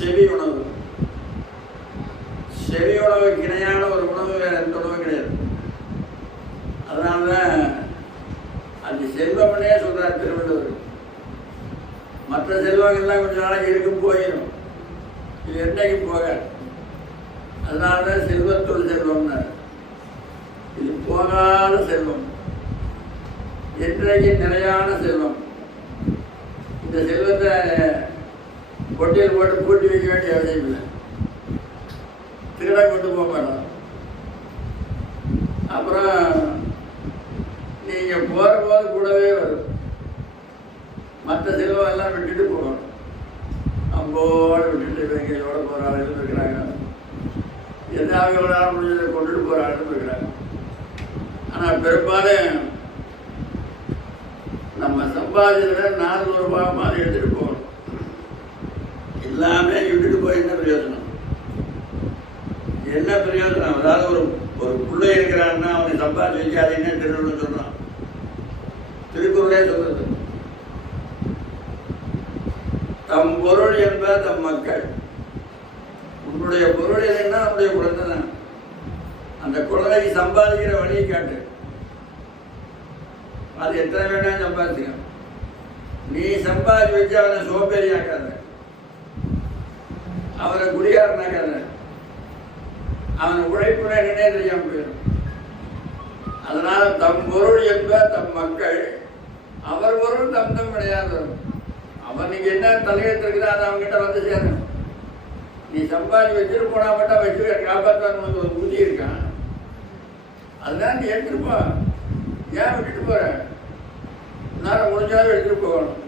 செவி உணவு. செவி உணவுக்கு இணையான ஒரு உணவு வேறு எந்த உணவும் கிடையாது. அதனால தான் அது செல்வம்னே சொல்கிறார் திருவள்ளுவர். மற்ற செல்வங்கள்லாம் கொஞ்சம் நாளைக்கு இருக்கும், போயிடும். இது என்னைக்கும் போகாது. அதனால தான் செல்வத்தோடு செல்வம்னார். இது போகாத செல்வம், என்றைக்கு நிலையான செல்வம். இந்த செல்வத்தை பொட்டியில் போட்டு பூட்டி வைக்க வேண்டிய அவசியம் இல்லை. திருட கொண்டு போக மாட்டோம். அப்புறம் நீங்கள் போகிற போது கூடவே வரும். மற்ற செல்வம் எல்லாம் விட்டுட்டு போகணும். அம்போடு விட்டுட்டு வைக்கையோட போகிற ஆளுகள் இருக்கிறாங்க. எதாவது எவ்வளோ நாள் முடிஞ்சதை கொண்டுட்டு போகிற ஆளுகள் இருக்கிறாங்க. ஆனால் பெரும்பாலும் நம்ம சம்பாதிக்கிறத 400 ரூபாய் மாதிரி எடுத்துகிட்டு போகணும். எல்லாமே விட்டுட்டு போய் என்ன பிரயோஜனம்? என்ன பிரயோஜனம்? அதாவது ஒரு பிள்ளை இருக்கிறான்னா அவனை சம்பாதிச்சு வைக்காதீங்கன்னு திருவள்ளுவர் சொல்கிறான். திருக்குறளே சொல்றது, தம் பொருள் என்ப தம் மக்கள். உன்னுடைய பொருள் எதுன்னா நம்முடைய குழந்தை தான். அந்த குழந்தைக்கு சம்பாதிக்கிற வழியை காட்டு. அது எத்தனை வேணா சம்பாதிச்சுக்க. நீ சம்பாதிச்சு வச்சு அவனை சோம்பேறியாக்காத, அவனை குடியாரனாக்காத. அவன் உழைப்புனா என்னன்னே தெரியாம போயிடும். அதனால தம் பொருள் என்ப தம் மக்கள், அவர் பொருள் தம் தம் கிடையாது. அவனுக்கு என்ன தலையெழுத்து இருக்குதோ அதை அவங்ககிட்ட வந்து சேரணும். நீ சம்பாதி வச்சுட்டு போனா மட்டும் வச்சு காப்பாற்றான்னு ஒரு புத்தி இருக்கான். அதுதான் நீ எடுத்துட்டு போ. ஏன் விட்டுட்டு போற? நேரம் முடிஞ்சாலும் எடுத்துட்டு போகணும்.